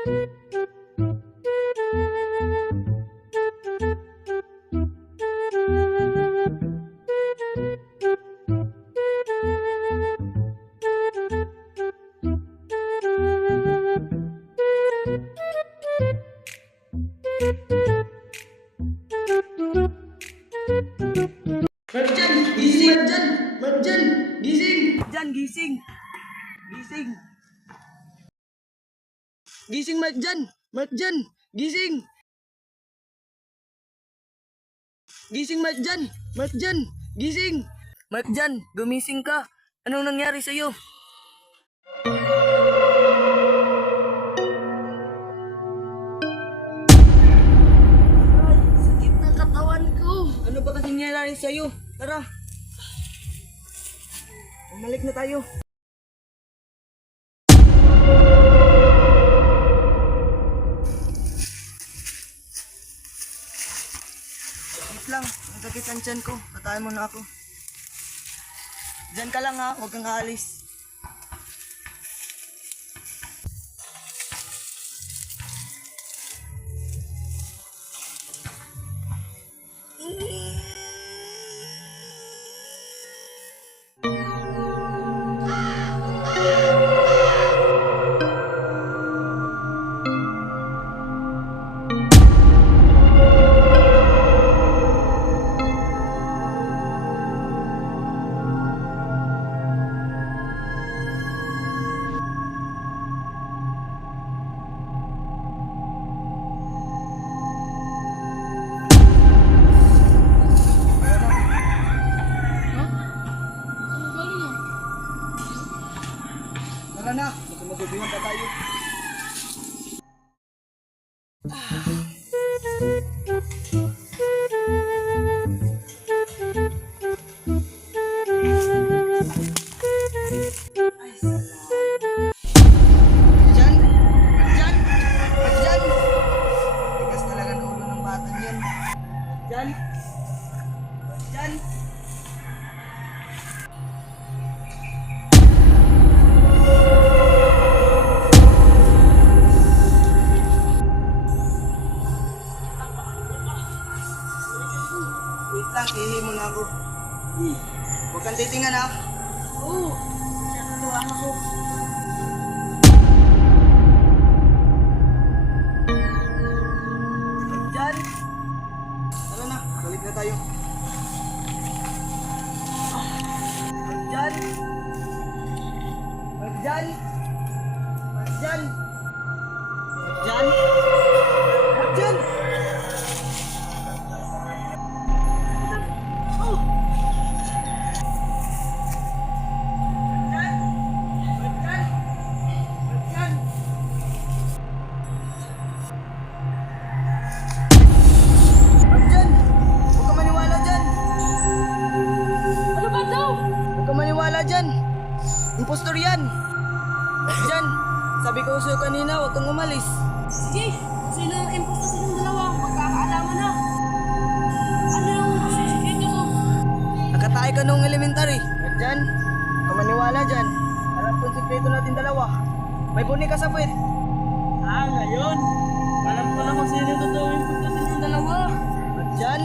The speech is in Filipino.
Marjan, gising Marjan! Marjan, gising! Marjan, gising! Gising! Gising, Marjan! Marjan, gising! Gising, Marjan! Marjan, gising! Marjan, gumising ka! Anong nangyari sa'yo? Ay, sakit ng katawan ko! Ano ba kasi nangyari sa'yo? Tara! Bumalik na tayo! Wait lang, nagkakit ang tiyan ko. Patayin mo na ako. Diyan ka lang ha, huwag kang aalis. Tara na, magmagubihan pa tayo. Ay, salamat. Marjan! Marjan! Marjan! Tigas talaga ng ulo ng batang yan. Marjan! Marjan! Wait lang, ihi muna ako. Huwag kang titingan ha. Oo, natuwa ako. Marjan! Tara na, balik na tayo. Marjan! Marjan! Marjan! Marjan! Marjan! Oh! Marjan! Marjan! Marjan! Marjan! Huwag ka maniwala dyan! Ano ba daw? Huwag ka maniwala dyan! Impostor yan! Marjan! Sabi ko sa'yo kanina, huwag kang umalis. Sige, sino ang imposter sa inyong dalawa? Magkakaalaman na. Ano yung sisikreto mo? Nakatay ka nung elementary. Marjan, huwag ka maniwala dyan. Alam kong sikreto natin dalawa. May buni ka sa puwet. Ah, ngayon. Alam ko na kung sino yung totoo imposter sa inyong dalawa. Marjan,